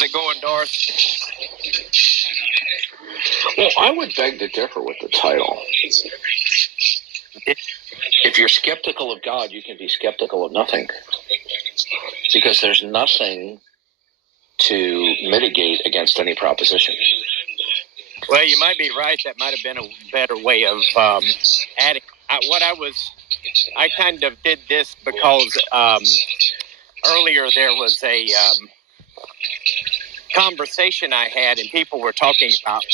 How's it going, Darth? Well, I would beg to differ with the title. If you're skeptical of God, you can be skeptical of nothing. Because there's nothing to mitigate against any proposition. Well, you might be right. That might have been a better way of adding. I kind of did this because earlier there was a conversation I had, and people were talking about,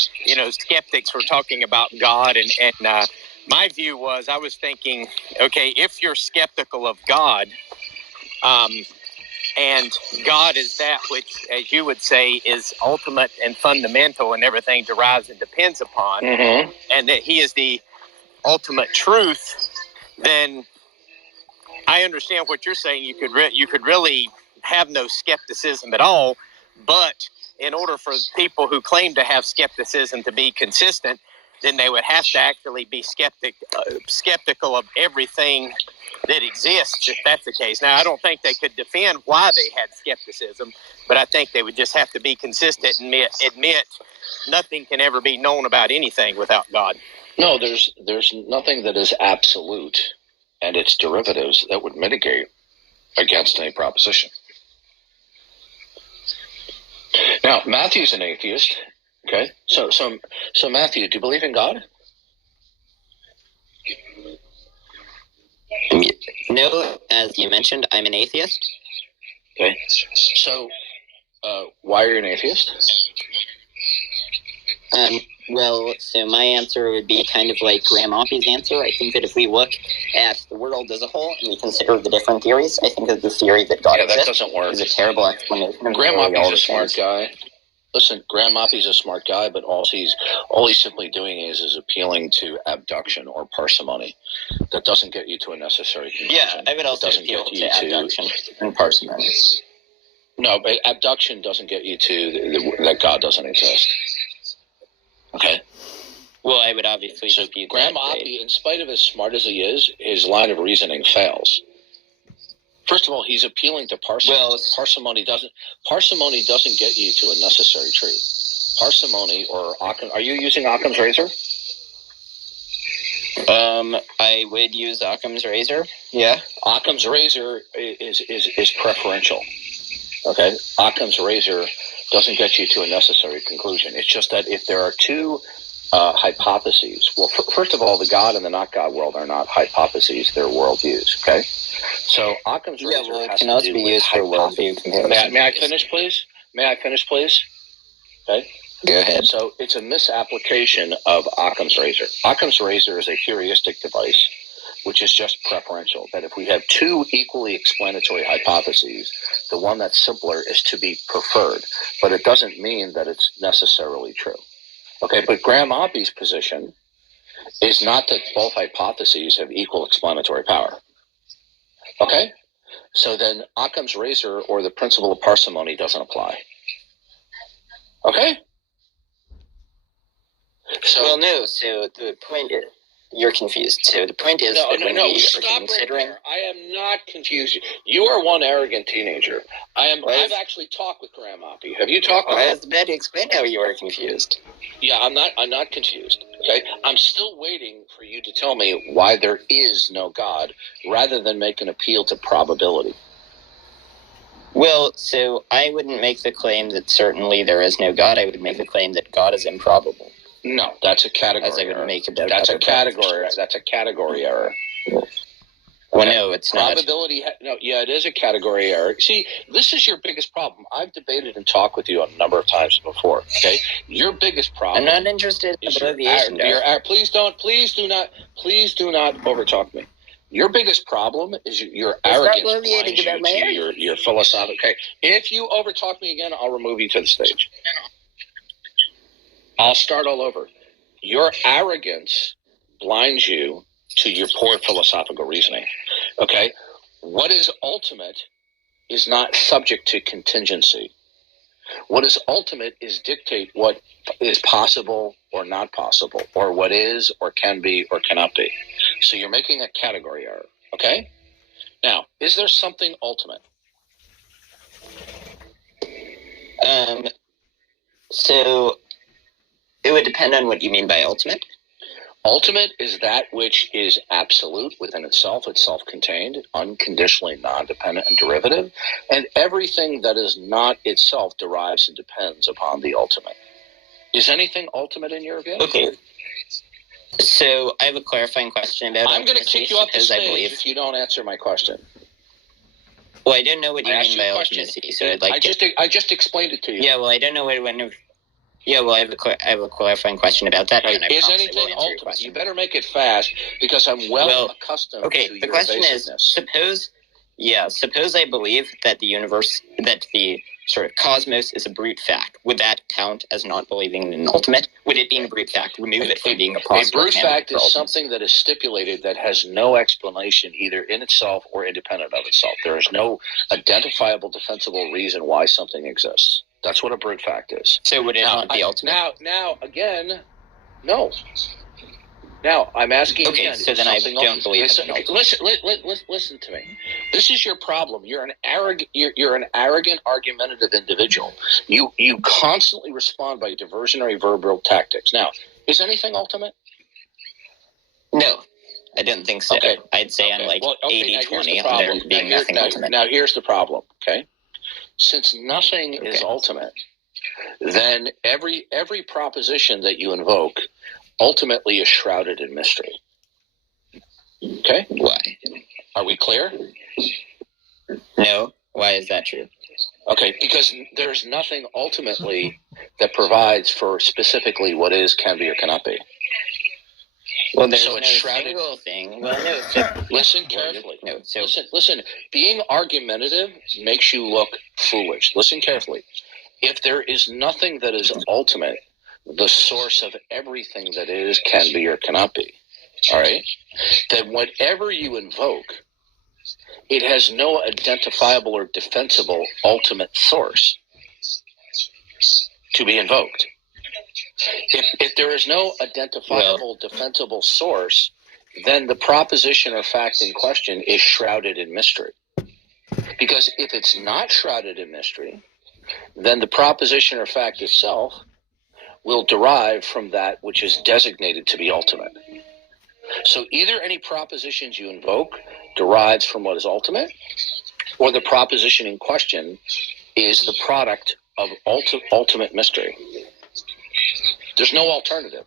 skeptics were talking about God, and my view was, I was thinking, okay, if you're skeptical of God, and God is that which, as you would say, is ultimate and fundamental, and everything derives and depends upon, and that He is the ultimate truth, then I understand what you're saying. You could really have no skepticism at all, but in order for people who claim to have skepticism to be consistent, then they would have to actually be skeptical of everything that exists, if that's the case. Now, I don't think they could defend why they had skepticism, but I think they would just have to be consistent and admit nothing can ever be known about anything without God. No, there's nothing that is absolute and its derivatives that would mitigate against any proposition. Now, Matthew's an atheist. Okay, so Matthew, do you believe in God? No, as you mentioned, I'm an atheist. Okay, so why are you an atheist? Well, so my answer would be kind of like Graham Oppy's answer. I think that if we look at the world as a whole and we consider the different theories, I think that the theory that God exists is a terrible explanation. Graham Oppy's a smart guy. Listen, Graham Oppy's a smart guy, but all he's simply doing is appealing to abduction or parsimony. That doesn't get you to a necessary conclusion. Yeah, I would also appeal to abduction and parsimony. No, but abduction doesn't get you to that God doesn't exist. Okay. Well, I would obviously dispute Graham Oppy, in spite of as smart as he is, his line of reasoning fails. First of all, he's appealing to parsimony. Well, parsimony doesn't get you to a necessary truth. Parsimony or Occam. Are you using Occam's razor? I would use Occam's razor. Yeah. Occam's razor is preferential. Okay. Occam's razor doesn't get you to a necessary conclusion. It's just that if there are two hypotheses, well, first of all, the God and the not God world are not hypotheses; they're worldviews. Okay. So Occam's razor it can also be used for worldview comparison. May I finish, please? Okay. Go ahead. So it's a misapplication of Occam's razor. Occam's razor is a heuristic device, which is just preferential. That if we have two equally explanatory hypotheses, the one that's simpler is to be preferred. But it doesn't mean that it's necessarily true. Okay, but Graham Oppy's position is not that both hypotheses have equal explanatory power. Okay? So then Occam's razor or the principle of parsimony doesn't apply. Okay? So the point is, you're confused. So the point is stop considering. Right there. I am not confused. You are one arrogant teenager. I've actually talked with Graham Oppy. Have you talked with him? I was about to explain how you are confused. Yeah, I'm not confused. Okay? I'm still waiting for you to tell me why there is no God rather than make an appeal to probability. Well, so I wouldn't make the claim that certainly there is no God. I would make the claim that God is improbable. No, that's a category error. That's a category error. Well, no, it's not. It is a category error. See, this is your biggest problem. I've debated and talked with you a number of times before. Okay, your biggest problem. I'm not interested in obliviation. Please do not overtalk me. Your biggest problem is your arrogance. Your philosophical. Okay, if you overtalk me again, I'll remove you to the stage. I'll start all over. Your arrogance blinds you to your poor philosophical reasoning. Okay? What is ultimate is not subject to contingency. What is ultimate is dictate what is possible or not possible, or what is or can be or cannot be. So you're making a category error. Okay? Now, is there something ultimate? So it would depend on what you mean by ultimate. Ultimate is that which is absolute within itself. It's self-contained, unconditionally non-dependent and derivative. And everything that is not itself derives and depends upon the ultimate. Is anything ultimate in your view? Okay. So I have a clarifying question about I'm going to kick you off the stage if you don't answer my question. Well, I don't know what you mean by ultimacy, so I'd like I just explained it to you. Yeah, well, I don't know what when. Yeah, well, I have a clarifying question about that. Right. Is anything ultimate? You better make it fast because I'm well accustomed to your the question evasiveness. is, suppose I believe that the sort of cosmos is a brute fact. Would that count as not believing in an ultimate? Would it being a brute fact remove it from being a possible? A brute fact is something that is stipulated that has no explanation either in itself or independent of itself. There is no identifiable, defensible reason why something exists. That's what a brute fact is. So would it not be ultimate? Now, again, no. Now, I'm asking again. So then I don't believe listen, listen to me. This is your problem. You're an arrogant, argumentative individual. You constantly respond by diversionary verbal tactics. Now, is anything ultimate? No, I don't think so. Okay. I'd say I'm like 80-20 on there being nothing ultimate. Now, here's the problem, okay? Since nothing is ultimate, then every proposition that you invoke ultimately is shrouded in mystery. Okay? Why? Are we clear? No. Why is that true? Okay, because there's nothing ultimately that provides for specifically what is, can be, or cannot be. Well, there's no single thing. Well, no. Listen carefully. Listen. Being argumentative makes you look foolish. Listen carefully. If there is nothing that is ultimate, the source of everything that is, can be, or cannot be, all right, then whatever you invoke, it has no identifiable or defensible ultimate source to be invoked. If there is no identifiable, defensible source, then the proposition or fact in question is shrouded in mystery. Because if it's not shrouded in mystery, then the proposition or fact itself will derive from that which is designated to be ultimate. So either any propositions you invoke derives from what is ultimate, or the proposition in question is the product of ultimate mystery. There's no alternative.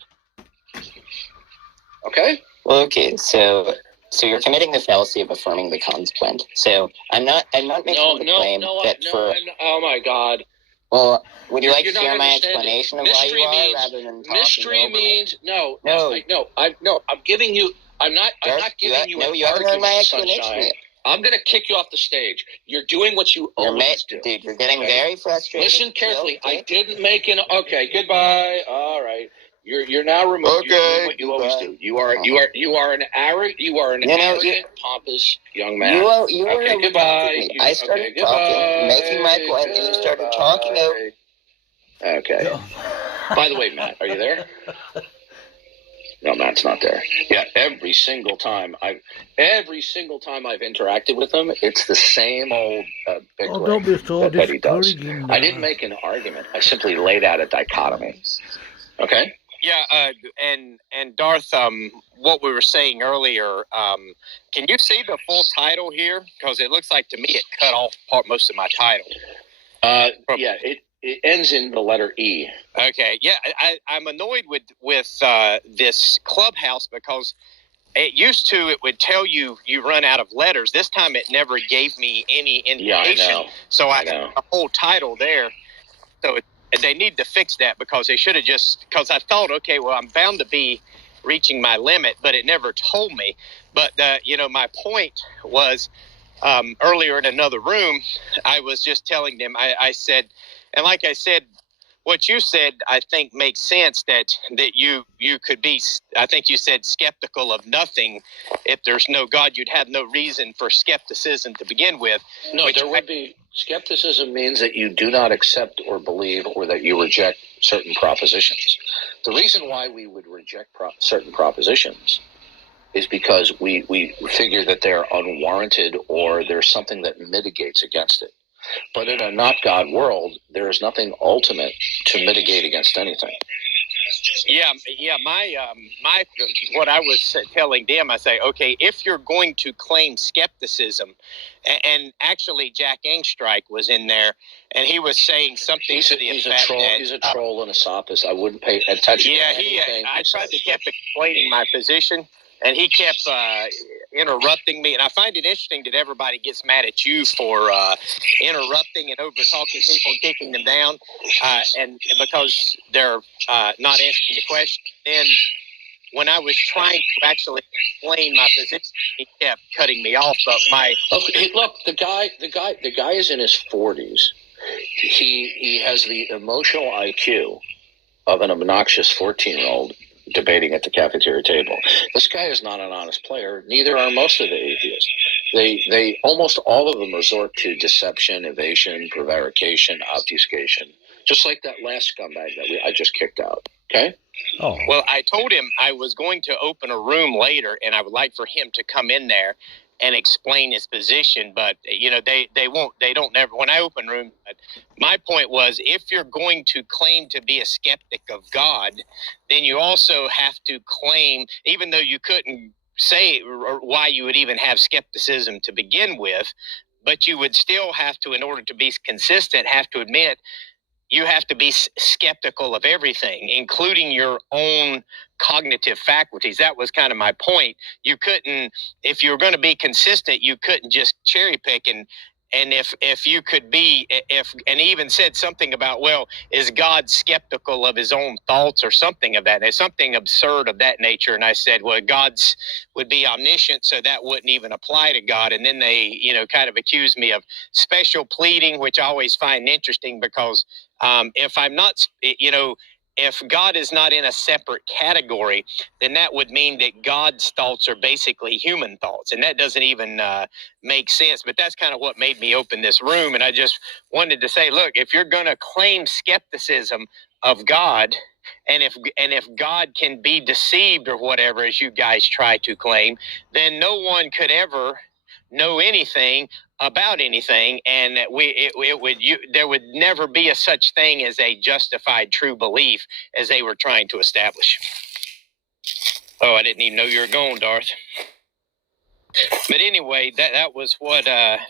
Okay? Well, okay, so you're committing the fallacy of affirming the consequent. So I'm not making the claim that oh my God. Well, would you like to hear my explanation of why you are rather than talking mystery over means me? I'm giving you. I'm not giving you. No, you haven't heard my explanation yet. I'm going to kick you off the stage. You're doing what you always do. Dude, you're getting very frustrated. Listen carefully. I didn't make an. Okay, goodbye. All right. You're now removed. Okay, you're doing what you always do. You are an arrogant, pompous young man. You were goodbye. I started talking, making my point, and you started talking over. Okay. By the way, Matt, are you there? No, Matt's not there. Yeah, every single time I've interacted with him, it's the same old big don't be so that he does. I didn't make an argument. I simply laid out a dichotomy. Okay? Yeah, and Darth, what we were saying earlier, can you see the full title here? Because it looks like to me it cut off most of my title. Yeah, it ends in the letter E. Okay, yeah, I'm annoyed with this Clubhouse because it would tell you run out of letters. This time it never gave me any indication. Yeah, I know. So I have a whole title there. So they need to fix that because they should have because I thought, okay, well, I'm bound to be reaching my limit, but it never told me. But, my point was earlier in another room, I was just telling them, I said, and like I said, what you said, I think makes sense that you could be, I think you said skeptical of nothing. If there's no God, you'd have no reason for skepticism to begin with. No, there would be. Skepticism means that you do not accept or believe or that you reject certain propositions. The reason why we would reject certain propositions is because we figure that they're unwarranted or there's something that mitigates against it. But in a not God world, there is nothing ultimate to mitigate against anything. Yeah. My what I was telling them, I say, okay, if you're going to claim skepticism, and actually Jack Engstrike was in there, and he was saying something he's a troll and a sophist. I wouldn't pay attention. Yeah, I tried to keep explaining my position, and he kept interrupting me. And I find it interesting that everybody gets mad at you for interrupting and over talking people and kicking them down, and because they're not answering the question. And when I was trying to actually explain my position, he kept cutting me off. But look, the guy is in his 40s. He has the emotional IQ of an obnoxious 14-year-old debating at the cafeteria table. This guy is not an honest player. Neither are most of the atheists. They almost all of them resort to deception, evasion, prevarication, obfuscation, just like that last scumbag that I just kicked out. Okay? Oh. Well, I told him I was going to open a room later, and I would like for him to come in there and explain his position, but they don't never. When I open room, my point was, if you're going to claim to be a skeptic of God, then you also have to claim, even though you couldn't say why you would even have skepticism to begin with, but you would still have to, in order to be consistent, have to admit you have to be skeptical of everything, including your own cognitive faculties. That was kind of my point. You couldn't, if you were going to be consistent, you couldn't just cherry pick. And if you could be, and he even said something about, well, is God skeptical of his own thoughts or something of that? There's something absurd of that nature. And I said, well, God's would be omniscient, so that wouldn't even apply to God. And then they, kind of accused me of special pleading, which I always find interesting, because if I'm not, if God is not in a separate category, then that would mean that God's thoughts are basically human thoughts. And that doesn't even make sense. But that's kind of what made me open this room. And I just wanted to say, look, if you're going to claim skepticism of God, and if God can be deceived or whatever, as you guys try to claim, then no one could ever know anything about anything, and there would never be a such thing as a justified true belief as they were trying to establish. Oh, I didn't even know you were going, Darth. But anyway, that was what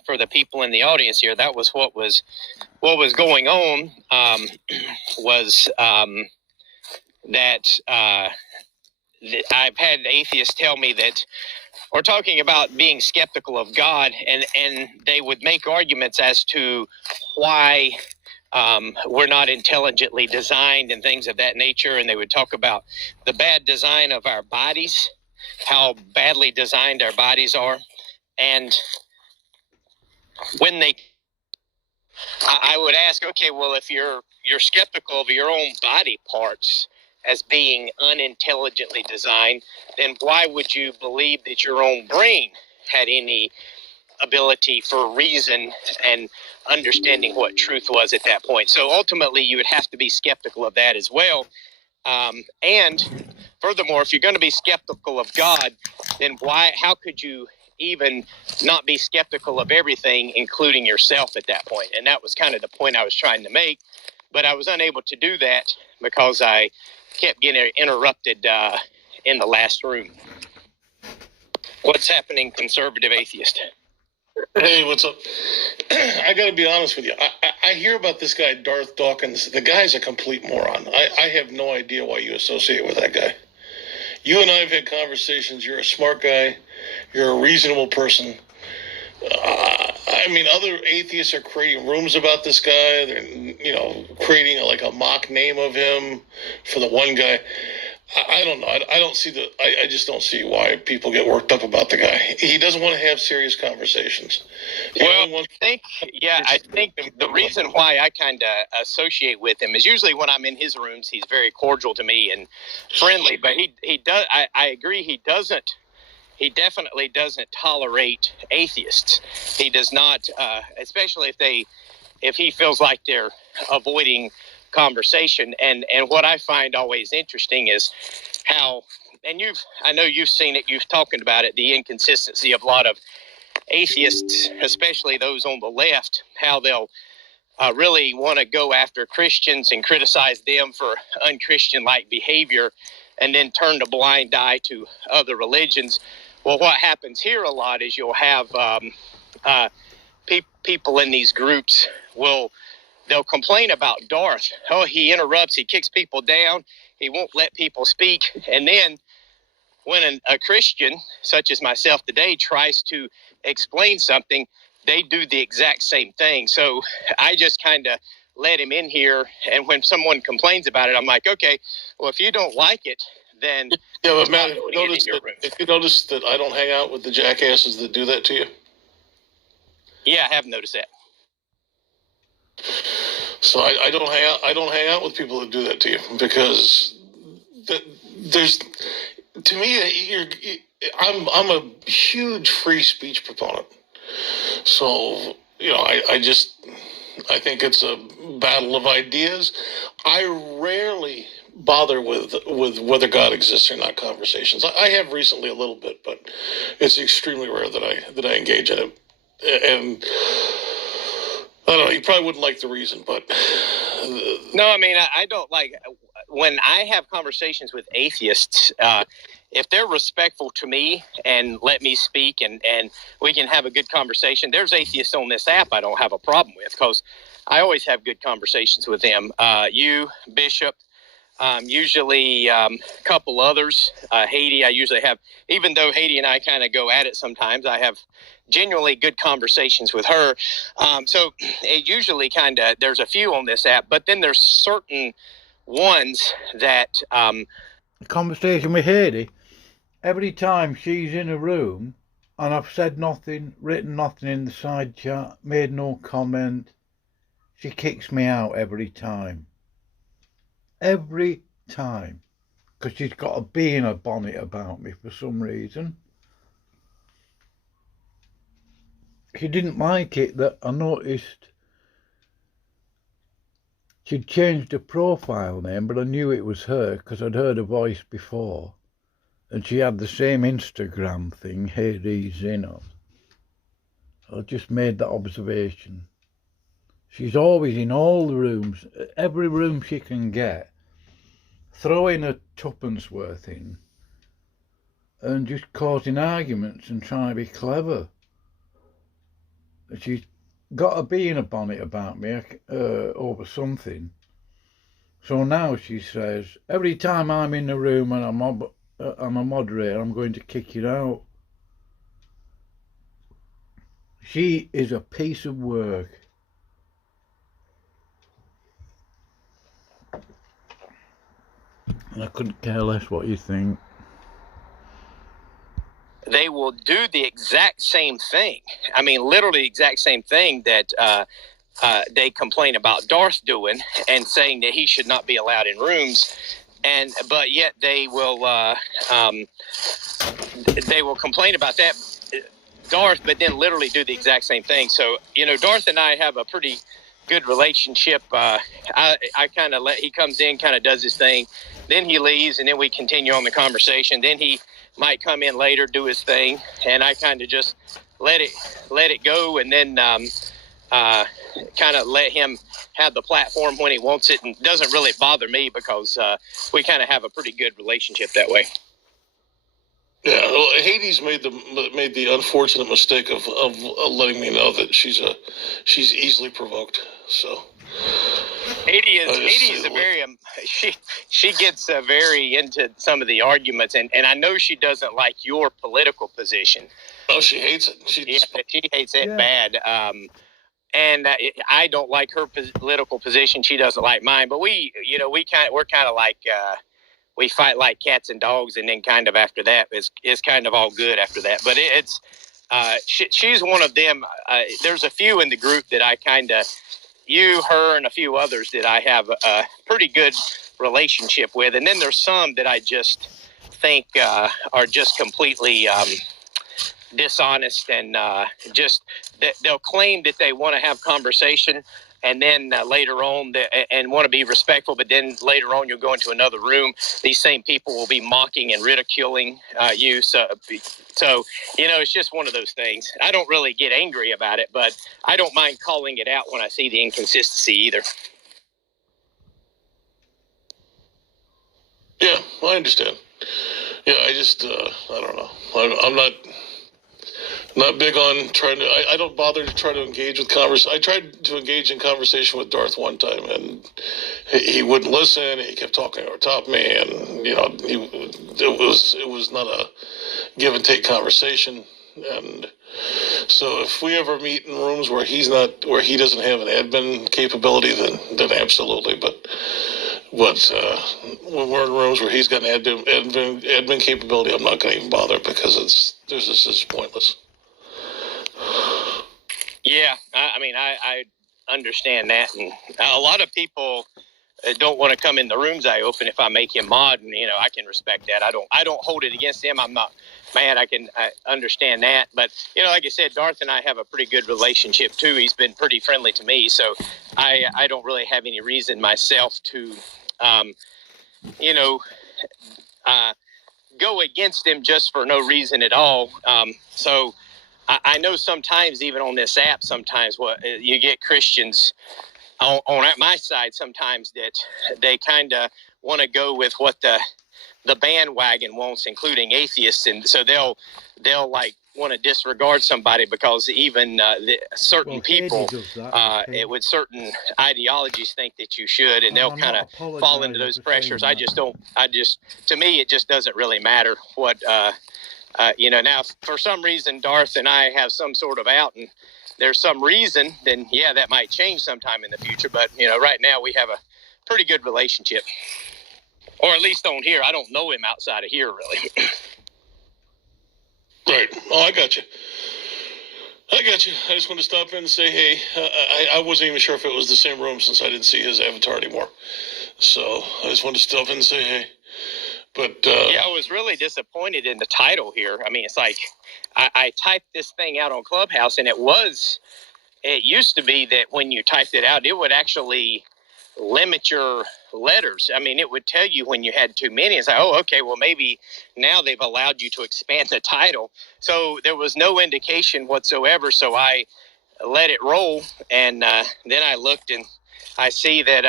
for the people in the audience here, that was what was going on. That I've had atheists tell me that, or talking about being skeptical of God, and they would make arguments as to why we're not intelligently designed and things of that nature. And they would talk about the bad design of our bodies, how badly designed our bodies are. And when I would ask, okay, well, if you're skeptical of your own body parts as being unintelligently designed, then why would you believe that your own brain had any ability for reason and understanding what truth was at that point? So ultimately, you would have to be skeptical of that as well. And furthermore, if you're going to be skeptical of God, then how could you even not be skeptical of everything, including yourself at that point? And that was kind of the point I was trying to make, but I was unable to do that because I kept getting interrupted in the last room. What's happening, conservative atheist? Hey, what's up? I got to be honest with you. I hear about this guy, Darth Dawkins. The guy's a complete moron. I have no idea why you associate with that guy. You and I have had conversations. You're a smart guy. You're a reasonable person. Other atheists are creating rooms about this guy. They're, creating a mock name of him for the one guy. I don't know. I just don't see why people get worked up about the guy. He doesn't want to have serious conversations. I think the reason why I kind of associate with him is usually when I'm in his rooms, he's very cordial to me and friendly, but he does. I agree. He definitely doesn't tolerate atheists. He does not, especially if he feels like they're avoiding conversation. And what I find always interesting is how, and I know you've seen it, you've talked about it, the inconsistency of a lot of atheists, especially those on the left, how they'll really want to go after Christians and criticize them for unchristian-like behavior and then turn a blind eye to other religions. Well, what happens here a lot is you'll have people in these groups they'll complain about Darth. Oh, he interrupts, he kicks people down, he won't let people speak. And then when a Christian, such as myself today, tries to explain something, they do the exact same thing. So I just kind of let him in here. And when someone complains about it, I'm like, okay, well, if you don't like it, then... Yeah, but Matt, if you notice that I don't hang out with the jackasses that do that to you? Yeah, I have noticed that. So I don't hang out with people that do that to you, because to me, I'm a huge free speech proponent. So, I think it's a battle of ideas. I rarely bother with whether God exists or not conversations. I have recently a little bit, but it's extremely rare that I engage in it. And I don't know, you probably wouldn't like the reason, but... No, I mean, I don't like... When I have conversations with atheists, if they're respectful to me and let me speak and we can have a good conversation, there's atheists on this app I don't have a problem with, because I always have good conversations with them. You, Bishop, usually a couple others. Haiti, I usually have, even though Haiti and I kind of go at it sometimes, I have genuinely good conversations with her. So it usually there's a few on this app, but then there's certain ones that... The conversation with Haiti, every time she's in a room and I've said nothing, written nothing in the side chat, made no comment, she kicks me out every time. Every time. Because she's got a bee in her bonnet about me for some reason. She didn't like it that I noticed she'd changed her profile name, but I knew it was her because I'd heard her voice before. And she had the same Instagram thing, Hades Zeno. I just made that observation. She's always in all the rooms, every room she can get, throwing a tuppence worth in and just causing arguments and trying to be clever. She's got a bee in a bonnet about me over something. So now she says, every time I'm in the room and I'm a moderator, I'm going to kick you out. She is a piece of work. And I couldn't care less what you think. They will do the exact same thing. I mean, literally the exact same thing that they complain about Darth doing and saying that he should not be allowed in rooms. But yet they will complain about that, Darth, but then literally do the exact same thing. So, Darth and I have a pretty good relationship. I kind of he comes in, kind of does his thing, then he leaves, and then we continue on the conversation. Then he might come in later, do his thing, and I kind of just let it go, and then kind of let him have the platform when he wants it, and it doesn't really bother me because we kind of have a pretty good relationship that way. Yeah, well, Hades made the unfortunate mistake of letting me know that she's easily provoked. So Haiti is a very she gets very into some of the arguments, and I know she doesn't like your political position. Oh, she hates it. She hates it bad. And I don't like her political position. She doesn't like mine. But we're kind of like we fight like cats and dogs, and then kind of after that it's kind of all good after that. But she's one of them. There's a few in the group that I kind of, you, her, and a few others that I have a pretty good relationship with, and then there's some that I just think are just completely dishonest, and just they'll claim that they want to have conversation, and then later on, and want to be respectful, but then later on you'll go into another room. These same people will be mocking and ridiculing you. So, it's just one of those things. I don't really get angry about it, but I don't mind calling it out when I see the inconsistency either. Yeah, I understand. Yeah, I just, I don't know. I'm not big on trying to. I don't bother to try to engage with I tried to engage in conversation with Darth one time, and he wouldn't listen. He kept talking over top of me, and it was not a give and take conversation. And so, if we ever meet in rooms where he doesn't have an admin capability, then absolutely. But when we're in rooms where he's got an admin capability, I'm not going to even bother because this is pointless. Yeah, I understand that, and a lot of people don't want to come in the rooms I open if I make him mod, and I can respect that. I don't hold it against him. I'm not mad. I understand that, but like I said, Darth and I have a pretty good relationship too. He's been pretty friendly to me, so I don't really have any reason myself to go against him just for no reason at all. So I know sometimes, even on this app, sometimes you get Christians on my side sometimes that they kind of want to go with what the bandwagon wants, including atheists, and so they'll like want to disregard somebody because even certain people with certain ideologies think that you should, and they'll kind of fall into those pressures. To me, it just doesn't really matter what. Now, for some reason, Darth and I have some sort of out, and there's some reason, then, yeah, that might change sometime in the future. But, right now we have a pretty good relationship. Or at least on here. I don't know him outside of here, really. Right. Oh, I got you. I just want to stop in and say, hey, I wasn't even sure if it was the same room since I didn't see his avatar anymore. So I just wanted to stop in and say, hey. But yeah, I was really disappointed in the title here. I mean, it's like I typed this thing out on Clubhouse, and it used to be that when you typed it out, it would actually limit your letters. I mean, it would tell you when you had too many. It's like, oh, okay, well, maybe now they've allowed you to expand the title. So there was no indication whatsoever. So I let it roll, and then I looked, and I see that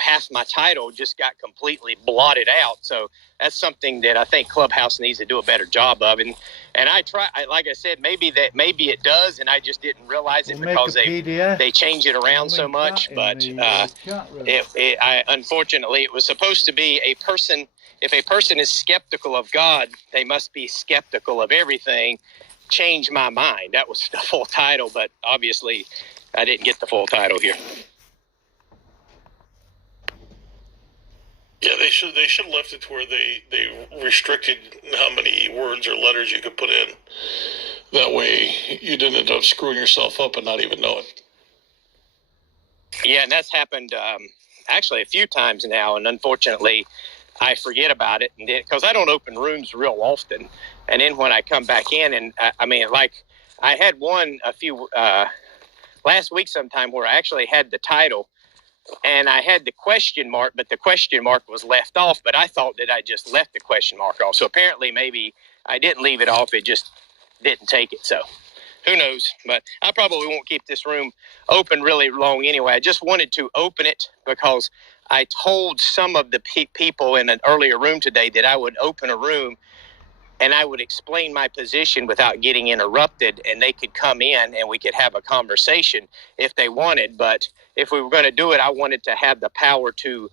half my title just got completely blotted out. So that's something that I think Clubhouse needs to do a better job of. And I try, like I said, maybe it does, and I just didn't realize it because they change it around so much. But unfortunately, it was supposed to be a person. If a person is skeptical of God, they must be skeptical of everything. Change my mind. That was the full title, but obviously I didn't get the full title here. Yeah, they should have left it to where they restricted how many words or letters you could put in. That way you didn't end up screwing yourself up and not even know it. Yeah, and that's happened actually a few times now, and unfortunately I forget about it, because I don't open rooms real often. And then when I come back in, and I had one last week sometime where I actually had the title, and I had the question mark, but the question mark was left off, but I thought that I just left the question mark off. So apparently maybe I didn't leave it off, it just didn't take it. So who knows? But I probably won't keep this room open really long anyway. I just wanted to open it because I told some of the people in an earlier room today that I would open a room and I would explain my position without getting interrupted, and they could come in and we could have a conversation if they wanted. But if we were going to do it, I wanted to have the power to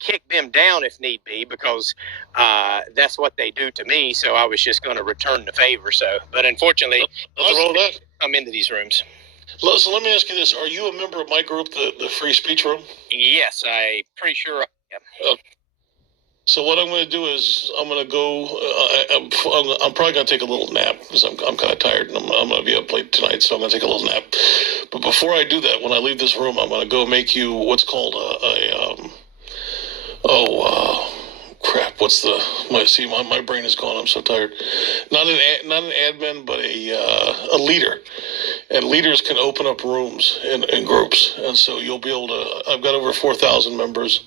kick them down if need be, because that's what they do to me. So I was just going to return the favor. But unfortunately, most come into these rooms. So let me ask you this. Are you a member of my group, the Free Speech Room? Yes, I'm pretty sure I am. Okay. So what I'm going to do is I'm going to go. I'm probably going to take a little nap because I'm kind of tired and I'm going to be up late tonight. So I'm going to take a little nap. But before I do that, when I leave this room, I'm going to go make you what's called crap. What's my brain is gone. I'm so tired. Not an admin, but a leader. and leaders can open up rooms in groups. And so you'll be able to, I've got over 4,000 members.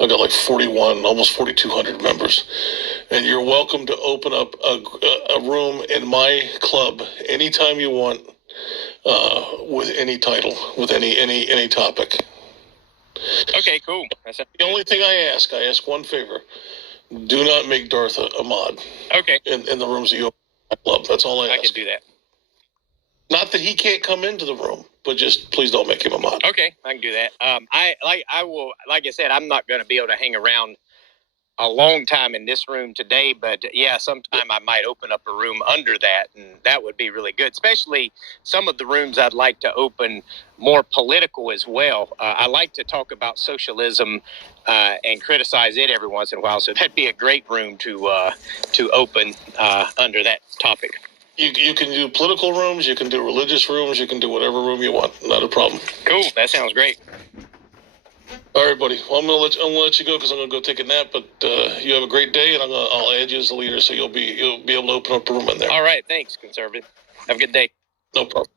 I've got like 41, almost 4,200 members. And you're welcome to open up a room in my club anytime you want, with any title, with any topic. Okay, cool. The only thing I ask one favor. Do not make Darth a mod. Okay. In the rooms that you open in my club. That's all I ask. I can do that. Not that he can't come into the room, but just please don't make him a mod. Okay, I can do that. I will, like I said, I'm not going to be able to hang around a long time in this room today, but yeah, sometime I might open up a room under that, and that would be really good. Especially some of the rooms I'd like to open more political as well. I like to talk about socialism and criticize it every once in a while, so that'd be a great room to open under that topic. You can do political rooms, you can do religious rooms, you can do whatever room you want. Not a problem. Cool. That sounds great. All right, buddy. Well, I'm gonna let you go because I'm gonna go take a nap. But you have a great day, and I'll add you as a leader, so you'll be able to open up a room in there. All right. Thanks, conservative. Have a good day. No problem.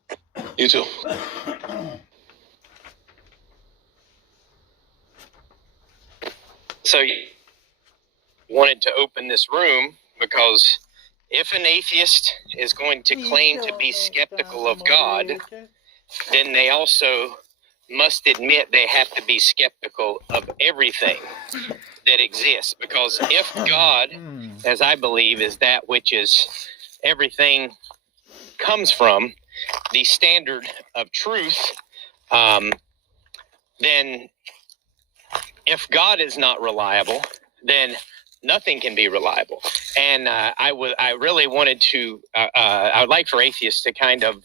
You too. So you wanted to open this room because if an atheist is going to claim to be skeptical of God, then they also must admit they have to be skeptical of everything that exists. Because if God, as I believe, is that which is everything comes from, the standard of truth, then if God is not reliable, then nothing can be reliable. And I really wanted to, I would like for atheists to kind of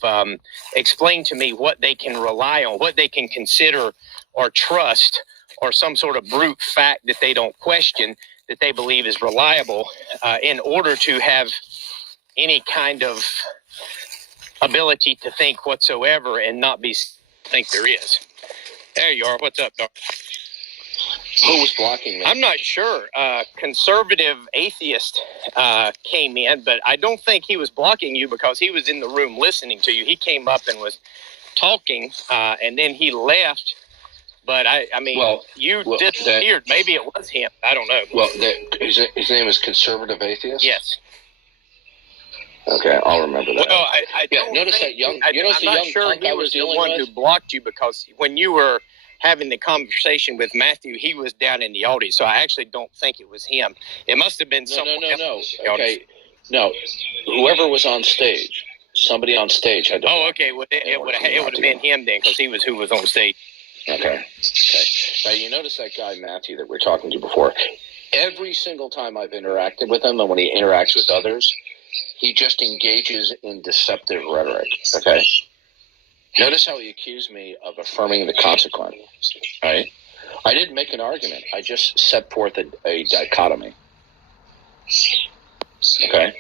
explain to me what they can rely on, what they can consider or trust, or some sort of brute fact that they don't question, that they believe is reliable, in order to have any kind of ability to think whatsoever and not think there is. There you are. What's up, Darth? Who was blocking me? I'm not sure. Conservative atheist came in, but I don't think he was blocking you because he was in the room listening to you. He came up and was talking, and then he left. But I mean, you disappeared. Maybe it was him. I don't know. Well, his name is Conservative Atheist? Yes. Okay, I'll remember that. Well, I don't notice think, that young. I'm not sure he was the one who blocked you, because when you were having the conversation with Matthew, he was down in the audience. So I actually don't think it was him. It must have been someone else. No. Okay, no. Whoever was on stage, somebody on stage had to. Oh, okay. Well, it would have been him then, because he was who was on stage. Okay. Now you notice that guy Matthew that we were talking to before. Every single time I've interacted with him, and when he interacts with others, he just engages in deceptive rhetoric. Okay. Notice how he accused me of affirming the consequence, right? I didn't make an argument. I just set forth a dichotomy. Okay?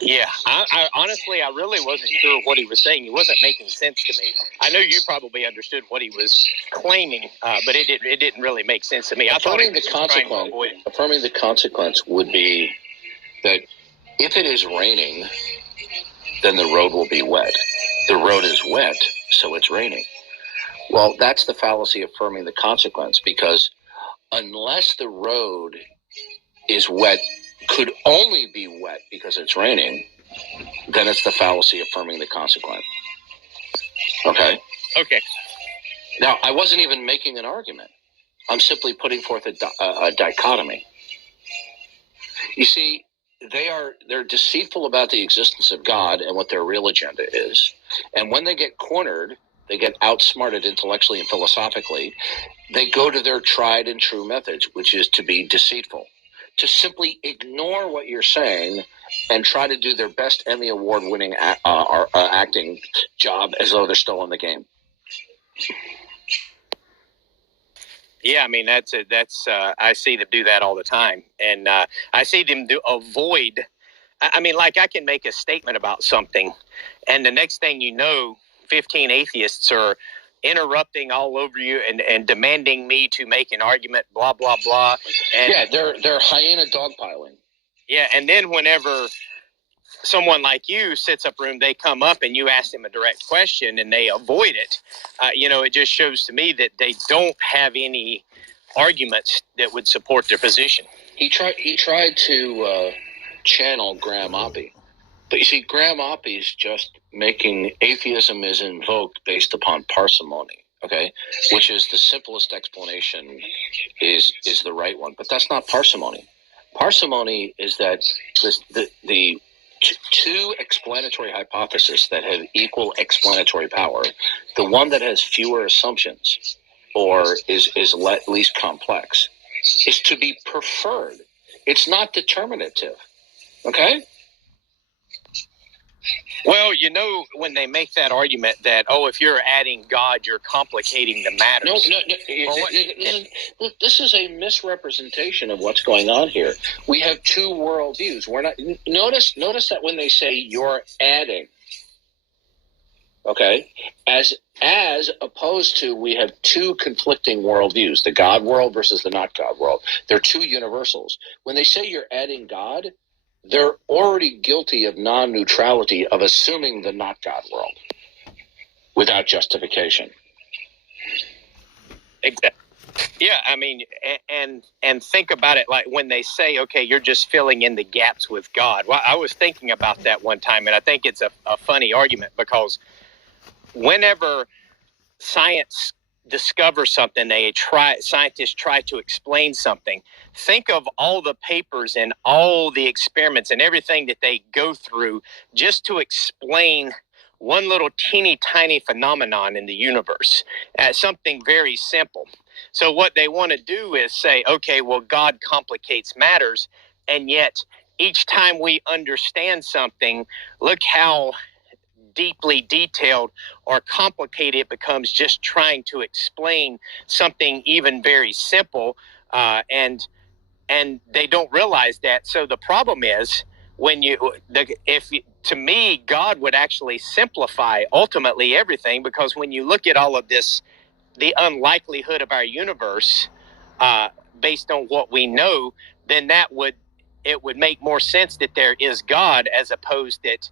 Yeah, I honestly, I really wasn't sure what he was saying. He wasn't making sense to me. I know you probably understood what he was claiming, but it didn't really make sense to me. Affirming the consequence would be that if it is raining, then the road will be wet. The road is wet, so it's raining. Well, that's the fallacy of affirming the consequence, because unless the road is wet, could only be wet because it's raining, then it's the fallacy of affirming the consequence. Okay? Okay. Now, I wasn't even making an argument. I'm simply putting forth a dichotomy. You see, they're deceitful about the existence of God and what their real agenda is. And when they get cornered, they get outsmarted intellectually and philosophically, they go to their tried and true methods, which is to be deceitful, to simply ignore what you're saying and try to do their best Emmy Award-winning acting job as though they're still in the game. Yeah, I mean, that's I see them do that all the time. And I see them avoid, I mean, like, I can make a statement about something, and the next thing you know, 15 atheists are interrupting all over you and demanding me to make an argument, blah, blah, blah. And yeah, they're hyena dogpiling. Yeah, and then whenever someone like you sets up a room, they come up and you ask them a direct question and they avoid it, it just shows to me that they don't have any arguments that would support their position. He tried to channel Graham Oppie. But you see, Graham Oppie is just making atheism is invoked based upon parsimony, okay? Which is the simplest explanation is the right one. But that's not parsimony. Parsimony is that the two explanatory hypotheses that have equal explanatory power, the one that has fewer assumptions or is least complex, is to be preferred. It's not determinative, okay? Well, when they make that argument that, if you're adding God, you're complicating the matters. No. This is a misrepresentation of what's going on here. We have two worldviews. We're not. Notice that when they say you're adding, okay, as opposed to we have two conflicting worldviews: the God world versus the not God world. They're two universals. When they say you're adding God, they're already guilty of non-neutrality, of assuming the not God world without justification. Exactly. Yeah, I mean, and think about it like when they say, okay, you're just filling in the gaps with God. Well, I was thinking about that one time, and I think it's a funny argument because whenever science discover something, scientists try to explain something. Think of all the papers and all the experiments and everything that they go through just to explain one little teeny tiny phenomenon in the universe as something very simple. So what they want to do is say, okay, well, God complicates matters, and yet each time we understand something, look how deeply detailed or complicated it becomes just trying to explain something even very simple, and they don't realize that. So the problem is to me, God would actually simplify ultimately everything, because when you look at all of this, the unlikelihood of our universe, based on what we know, then it would make more sense that there is God as opposed that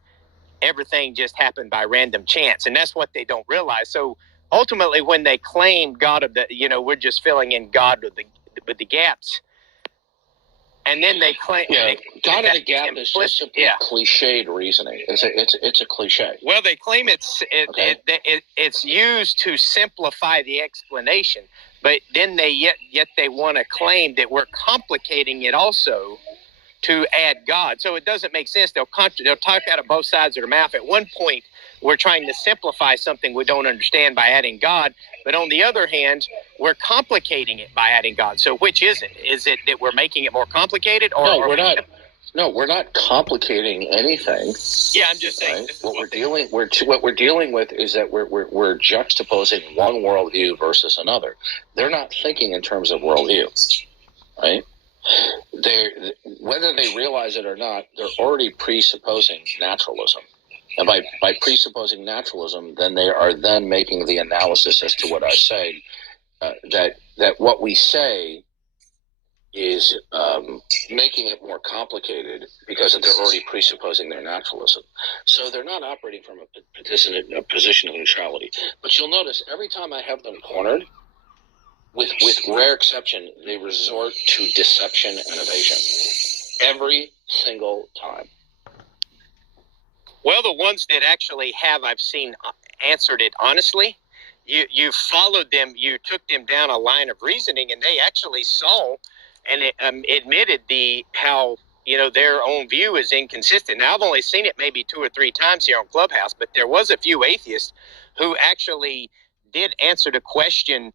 everything just happened by random chance. And that's what they don't realize. So ultimately, when they claim God we're just filling in God with the gaps, and then they claim God of the gap is just simply cliched reasoning. It's a cliche. Well, they claim it's used to simplify the explanation, but then they want to claim that we're complicating it also to add God. So it doesn't make sense. They'll talk out of both sides of their mouth. At one point, we're trying to simplify something we don't understand by adding God, but on the other hand, we're complicating it by adding God. So which is it? Is it that we're making it more complicated, or no? We're not complicating anything. Yeah, I'm just saying. Right? What we're dealing with is that we're juxtaposing one worldview versus another. They're not thinking in terms of worldview, right? Whether they realize it or not, they're already presupposing naturalism. And by presupposing naturalism, then they are then making the analysis as to what I say, that what we say is making it more complicated because they're already presupposing their naturalism. So they're not operating from a position of neutrality. But you'll notice every time I have them cornered, with rare exception, they resort to deception and evasion. Every single time. Well, the ones that actually I've seen answered it honestly, you followed them, you took them down a line of reasoning, and they actually saw and admitted how their own view is inconsistent. Now, I've only seen it maybe 2 or 3 times here on Clubhouse, but there was a few atheists who actually did answer the question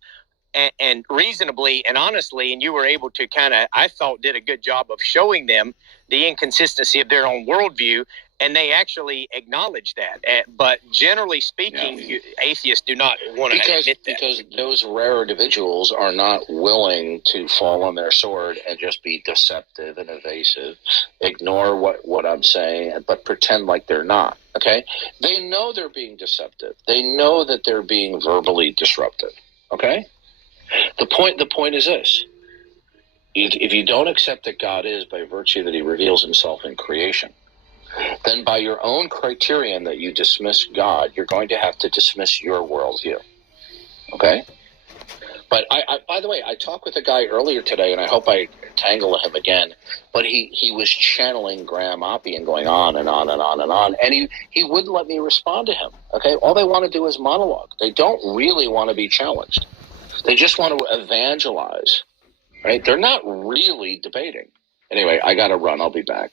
and reasonably and honestly, and you were able to I thought, did a good job of showing them the inconsistency of their own worldview, and they actually acknowledge that. But generally speaking, atheists do not want to admit that. Because those rare individuals are not willing to fall on their sword and just be deceptive and evasive, ignore what I'm saying, but pretend like they're not, okay? They know they're being deceptive. They know that they're being verbally disruptive, okay? The point is this. If you don't accept that God is by virtue that he reveals himself in creation, then by your own criterion that you dismiss God, you're going to have to dismiss your worldview. Okay? But by the way, I talked with a guy earlier today, and I hope I tangle him again, but he was channeling Graham Oppie and going on and on and on and on, and he wouldn't let me respond to him. Okay? All they want to do is monologue. They don't really want to be challenged. They just want to evangelize. Right? They're not really debating. Anyway, I got to run. I'll be back.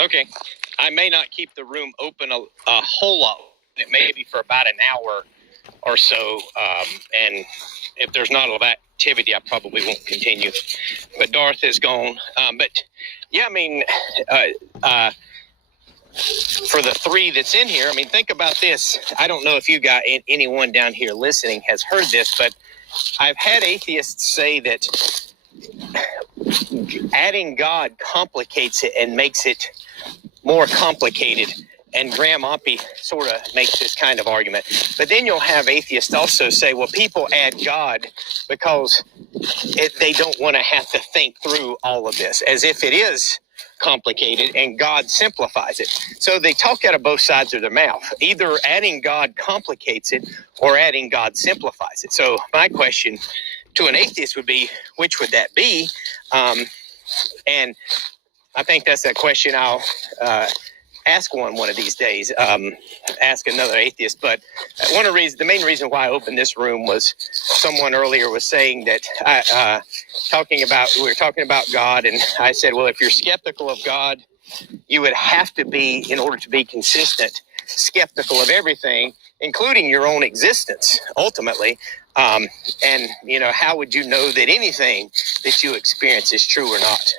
Okay. I may not keep the room open a whole lot. It may be for about an hour or so. And if there's not a lot of activity, I probably won't continue. But Darth is gone. But, yeah, I mean, for the three that's in here, I mean, think about this. I don't know if you got anyone down here listening has heard this, but I've had atheists say that adding God complicates it and makes it more complicated. And Graham Oppie sort of makes this kind of argument. But then you'll have atheists also say, well, people add God because they don't want to have to think through all of this, as if it is complicated and God simplifies it. So they talk out of both sides of their mouth. Either adding God complicates it or adding God simplifies it. So my question to an atheist would be, which would that be? And I think that's a question I'll ask one of these days, ask another atheist. But the main reason why I opened this room was someone earlier was saying that we were talking about God, and I said, well, if you're skeptical of God, you would have to be, in order to be consistent, skeptical of everything, including your own existence, ultimately. And, how would you know that anything that you experience is true or not?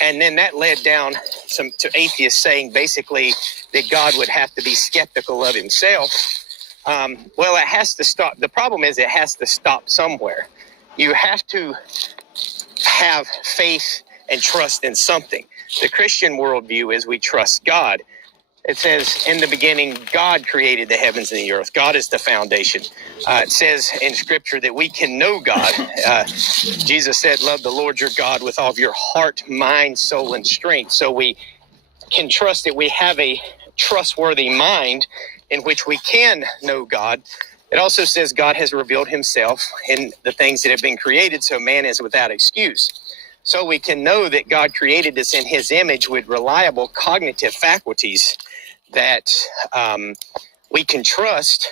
And then that led down to atheists saying basically that God would have to be skeptical of himself. Well, it has to stop. The problem is it has to stop somewhere. You have to have faith and trust in something. The Christian worldview is we trust God. It says, in the beginning, God created the heavens and the earth. God is the foundation. It says in Scripture that we can know God. Jesus said, love the Lord your God with all of your heart, mind, soul, and strength. So we can trust that we have a trustworthy mind in which we can know God. It also says God has revealed himself in the things that have been created, so man is without excuse. So we can know that God created us in his image with reliable cognitive faculties that we can trust,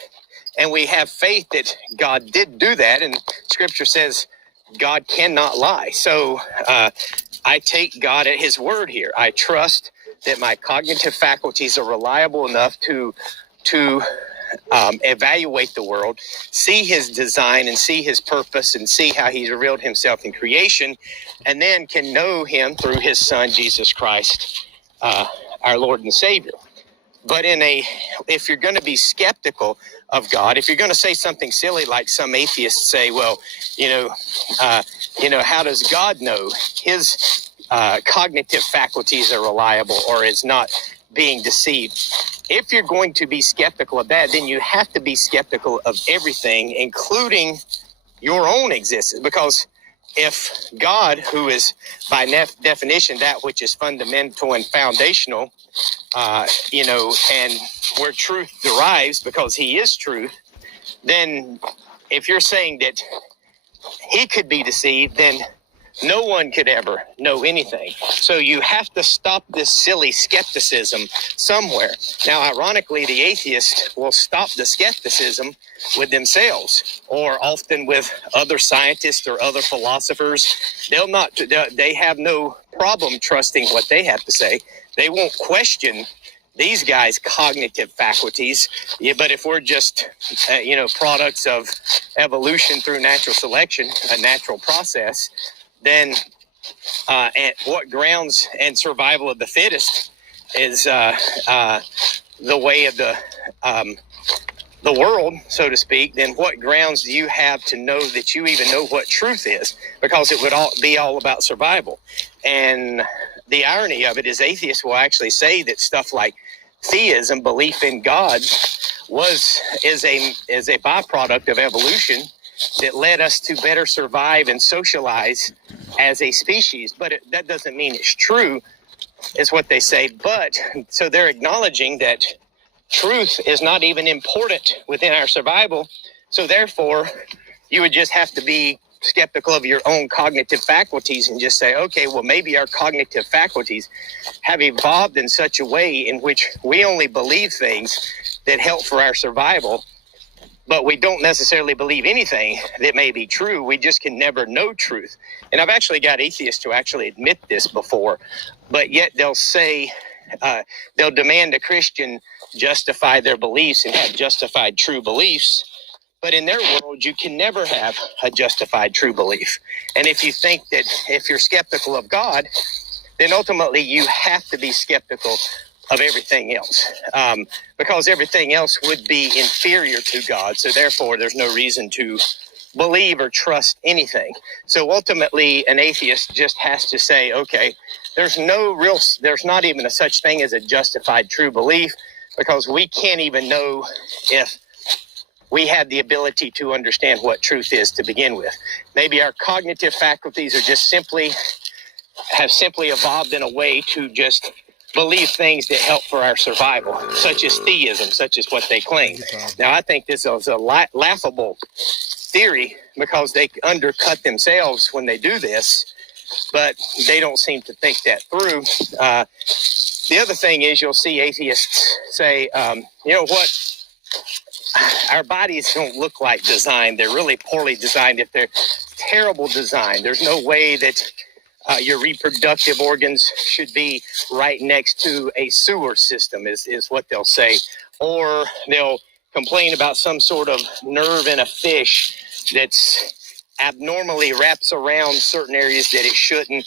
and we have faith that God did do that. And Scripture says God cannot lie. So I take God at his word here. I trust that my cognitive faculties are reliable enough to evaluate the world, see his design and see his purpose and see how he's revealed himself in creation, and then can know him through his son, Jesus Christ, our Lord and Savior. But if you're going to be skeptical of God, if you're going to say something silly like some atheists say, well, how does God know his cognitive faculties are reliable or is not being deceived? If you're going to be skeptical of that, then you have to be skeptical of everything, including your own existence. Because if God, who is by definition that which is fundamental and foundational, and where truth derives because he is truth, then if you're saying that he could be deceived, then no one could ever know anything. So you have to stop this silly skepticism somewhere. Now, ironically, the atheist will stop the skepticism with themselves, or often with other scientists or other philosophers. They have no problem trusting what they have to say. They won't question these guys' cognitive faculties. Yeah, but if we're just, products of evolution through natural selection, a natural process, then and what grounds and survival of the fittest is the way of the world, so to speak, then what grounds do you have to know that you even know what truth is? Because it would be all about survival. And the irony of it is atheists will actually say that stuff like theism, belief in God, is a byproduct of evolution that led us to better survive and socialize as a species. But that doesn't mean it's true. is what they say. But so they're acknowledging that truth is not even important within our survival. So therefore, you would just have to be skeptical of your own cognitive faculties and just say, okay, well, maybe our cognitive faculties have evolved in such a way in which we only believe things that help for our survival, but we don't necessarily believe anything that may be true. We just can never know truth. And I've actually got atheists to actually admit this before, but yet they'll say, they'll demand a Christian justify their beliefs and have justified true beliefs. But in their world, you can never have a justified true belief. And if you think that if you're skeptical of God, then ultimately you have to be skeptical of everything else, because everything else would be inferior to God. So therefore, there's no reason to believe or trust anything. So ultimately, an atheist just has to say, okay, there's not even a such thing as a justified true belief, because we can't even know if we have the ability to understand what truth is to begin with. Maybe our cognitive faculties are just simply evolved in a way to just believe things that help for our survival, such as theism, such as what they claim. Now, I think this is a laughable theory because they undercut themselves when they do this, but they don't seem to think that through. The other thing is you'll see atheists say, you know what, our bodies don't look like design. They're really poorly designed. If they're terrible design, there's no way that your reproductive organs should be right next to a sewer system is what they'll say. Or they'll complain about some sort of nerve in a fish that's abnormally wraps around certain areas that it shouldn't,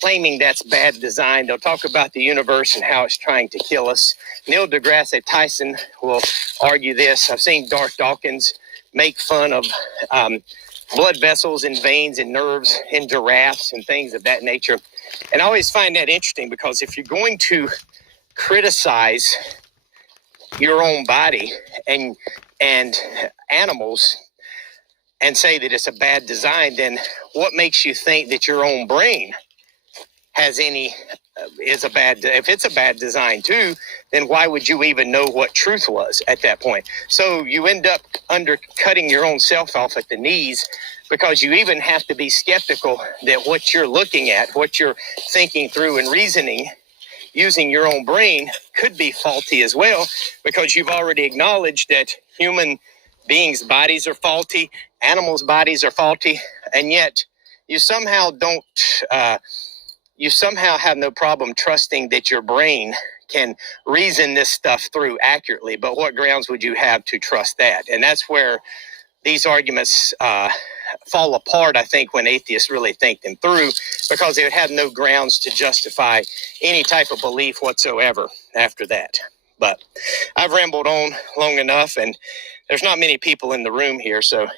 claiming that's bad design. They'll talk about the universe and how it's trying to kill us. Neil deGrasse Tyson will argue this. I've seen Darth Dawkins make fun of blood vessels and veins and nerves in giraffes and things of that nature. And I always find that interesting because if you're going to criticize your own body and animals and say that it's a bad design, then what makes you think that your own brain if it's a bad design too, then why would you even know what truth was at that point? So you end up undercutting your own self off at the knees, because you even have to be skeptical that what you're looking at, what you're thinking through and reasoning using your own brain could be faulty as well, because you've already acknowledged that human beings' bodies are faulty, animals' bodies are faulty, and yet you somehow have no problem trusting that your brain can reason this stuff through accurately. But what grounds would you have to trust that? And that's where these arguments fall apart, I think, when atheists really think them through, because they would have no grounds to justify any type of belief whatsoever after that. But I've rambled on long enough, and there's not many people in the room here, so